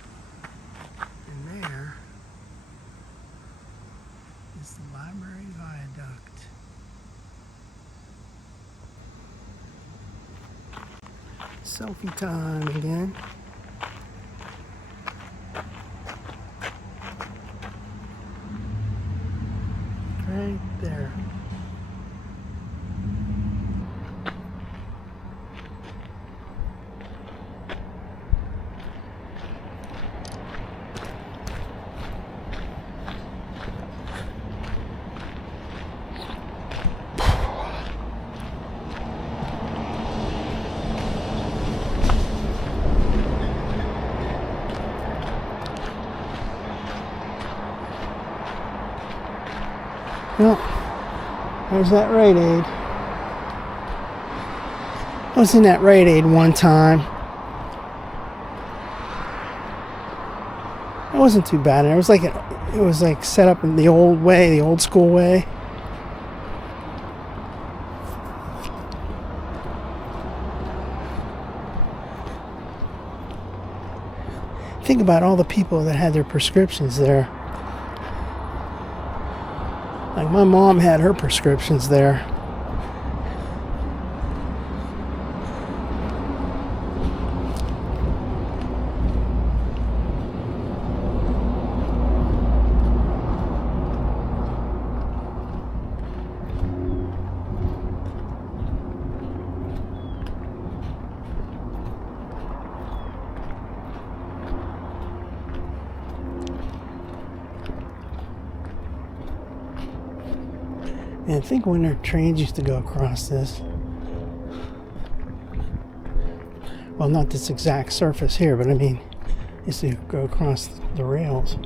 And there is the library viaduct. Selfie time again. Right there. Well, there's that Rite Aid. I was in that Rite Aid one time. It wasn't too bad. It was like set up in the old way, the old school way. Think about all the people that had their prescriptions there. Like my mom had her prescriptions there. And I think when their trains used to go across this. Well, not this exact surface here, but I mean, used to go across the rails.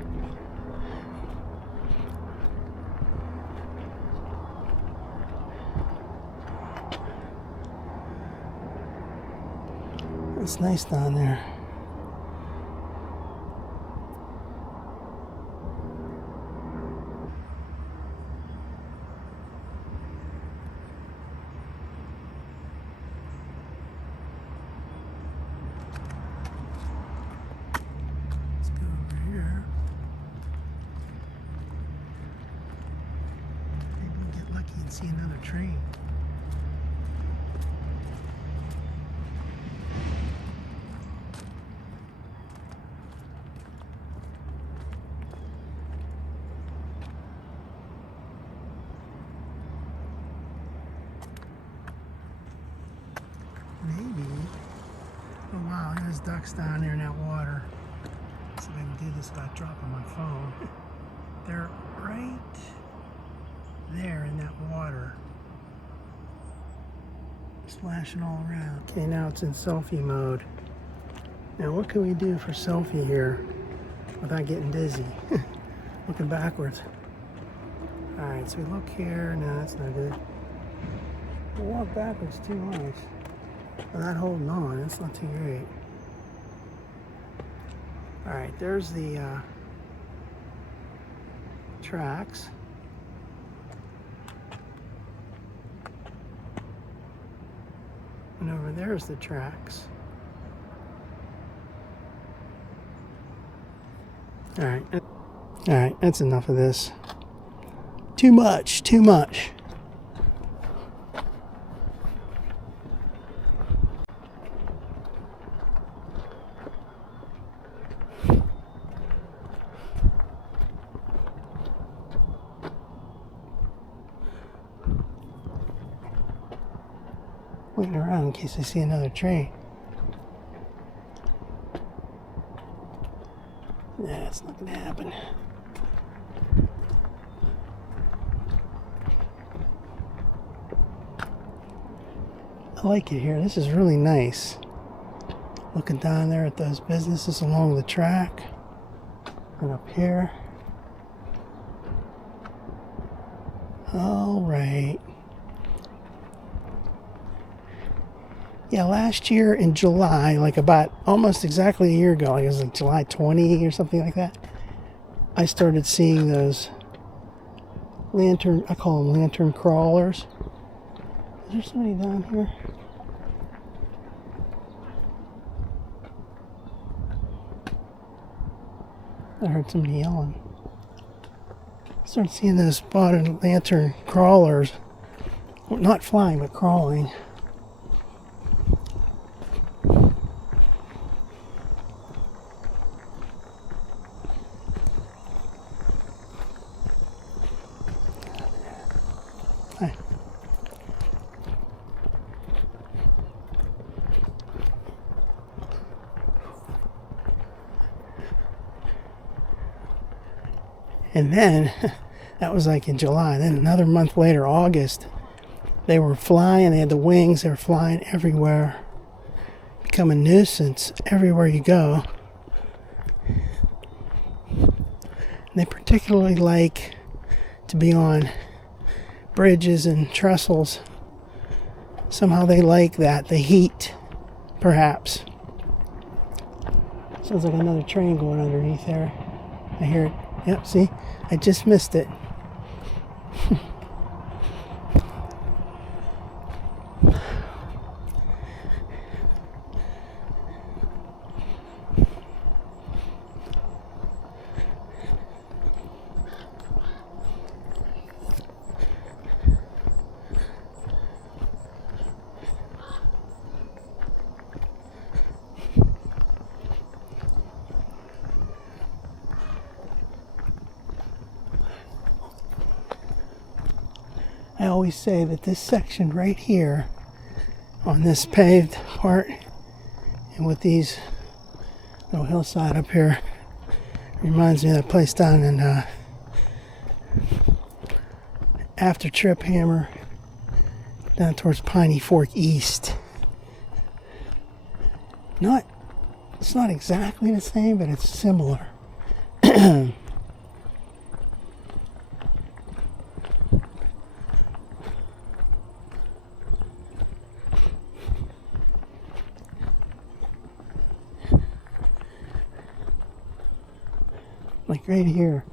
It's nice down there. See another train. wow, there's ducks down there in that water. Let's see if I can do this without dropping my phone. They're right there in that water. Splashing all around. Okay, now it's in selfie mode. Now what can we do for selfie here without getting dizzy? Looking backwards. Alright, so we look here. No, that's not good. We walk backwards too much. We're not holding on. That's not too great. Alright, there's the tracks. And over there's the tracks. Alright, that's enough of this. Too much, too much. Waiting around in case I see another train. Nah, that's not gonna happen. I like it here. This is really nice. Looking down there at those businesses along the track. And up here. All right. Yeah, last year in July, like about almost exactly a year ago, I guess like July 20 or something like that, I started seeing those lantern, I call them lantern crawlers. Is there somebody down here? I heard somebody yelling. I started seeing those spotted lantern crawlers. Well, not flying, but crawling. Hi. And then, that was like in July. Then another month later, August, they were flying. They had the wings. They were flying everywhere. Become a nuisance everywhere you go. And they particularly like to be on bridges and trestles. Somehow they like that. The heat, perhaps. Sounds like another train going underneath there. I hear it. Yep, see? I just missed it. I always say that this section right here on this paved part and with these little hillside up here reminds me of that place down in after Trip Hammer down towards Piney Fork East. It's not exactly the same, but it's similar. Like right here.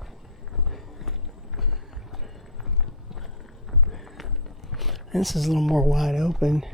And this is a little more wide open.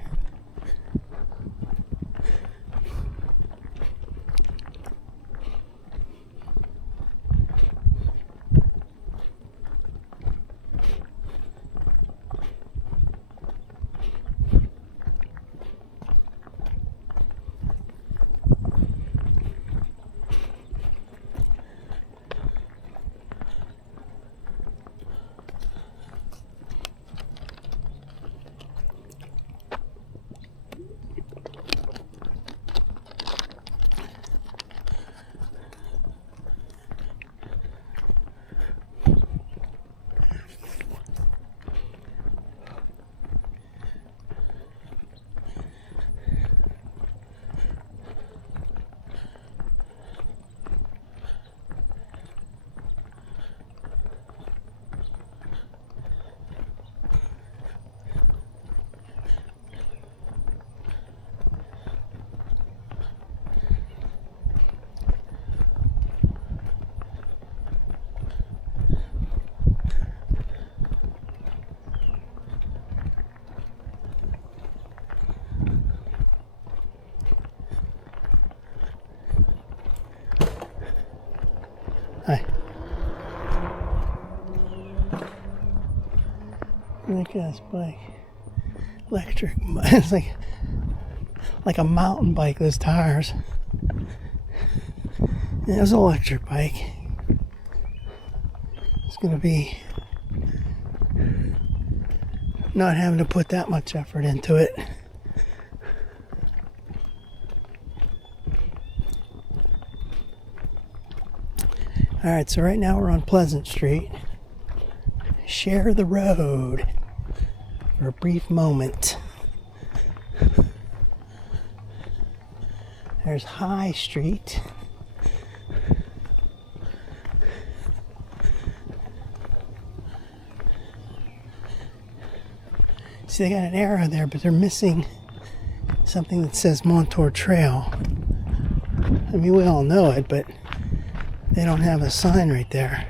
Look at this bike. Electric. It's like a mountain bike, those tires. And it was an electric bike. It's going to be not having to put that much effort into it. Alright, so right now we're on Pleasant Street. Share the road for a brief moment. There's High Street. See, they got an arrow there, but they're missing something that says Montour Trail. I mean, we all know it, but they don't have a sign right there.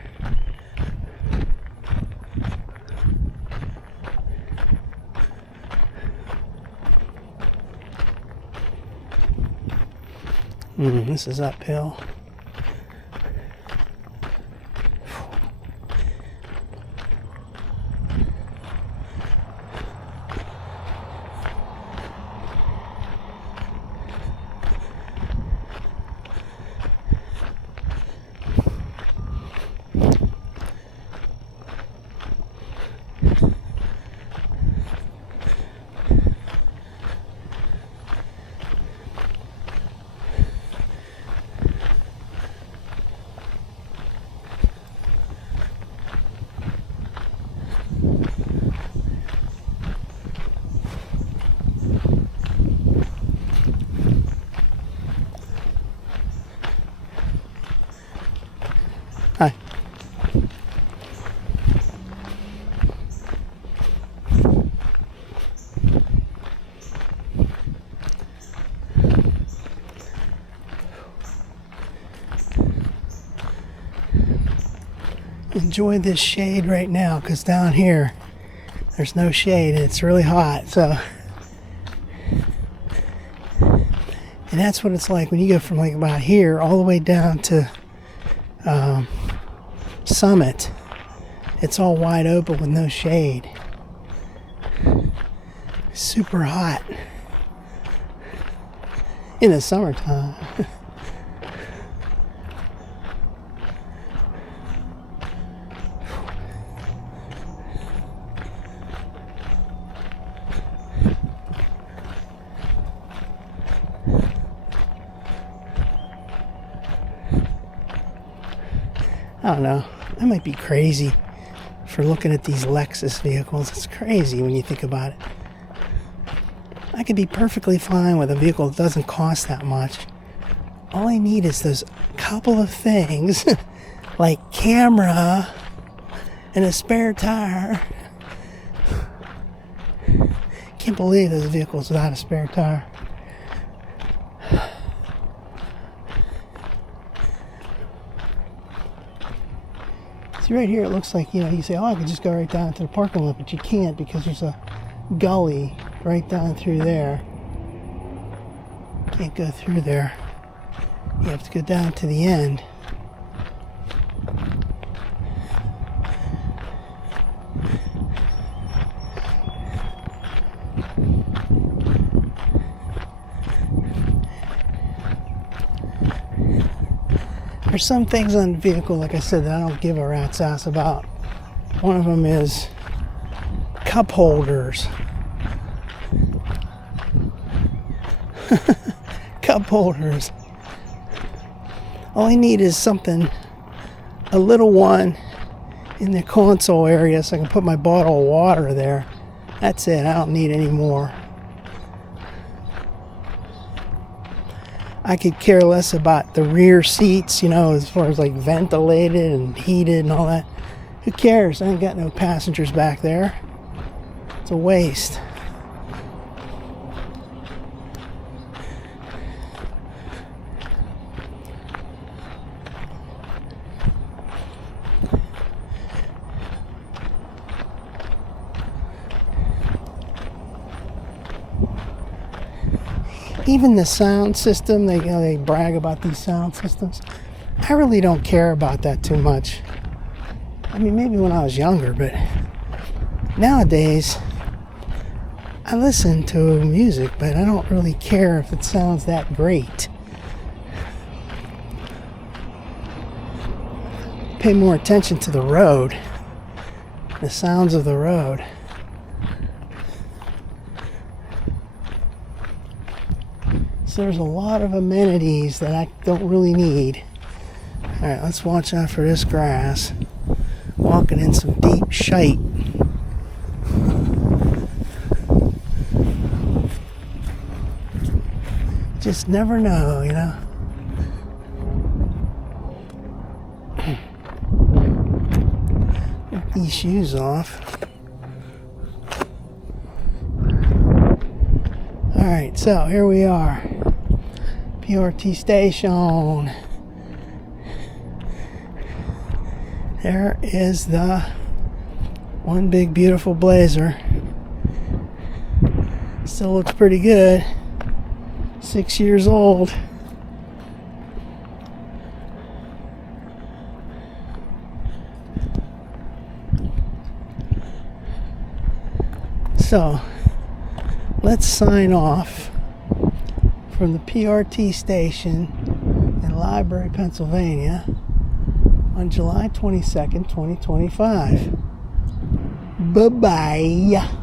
This is uphill. Hi. Enjoy this shade right now, because down here there's no shade and it's really hot. So, and that's what it's like when you go from like about here all the way down to Summit. It's all wide open with no shade. Super hot in the summertime. I don't know. I might be crazy for looking at these Lexus vehicles. It's crazy when you think about it. I could be perfectly fine with a vehicle that doesn't cost that much. All I need is those couple of things, like camera and a spare tire. Can't believe there's vehicles without a spare tire. See, right here it looks like, you say, oh, I could just go right down to the parking lot, but you can't because there's a gully right down through there. Can't go through there. You have to go down to the end. There's some things on the vehicle, like I said, that I don't give a rat's ass about. One of them is cup holders. Cup holders. All I need is something, a little one in the console area so I can put my bottle of water there. That's it. I don't need any more. I could care less about the rear seats, as far as like ventilated and heated and all that. Who cares? I ain't got no passengers back there. It's a waste. Even the sound system, they brag about these sound systems. I really don't care about that too much. I mean, maybe when I was younger, but Nowadays, I listen to music, but I don't really care if it sounds that great. Pay more attention to the road, the sounds of the road. So there's a lot of amenities that I don't really need. All right, let's watch out for this grass. Walking in some deep shite. Just never know, you know. Get these shoes off. Alright, so here we are. PRT station. There is the one big beautiful blazer. Still looks pretty good. 6 years old. So let's sign off from the PRT station in Library, Pennsylvania on July 22nd, 2025. Bye-bye.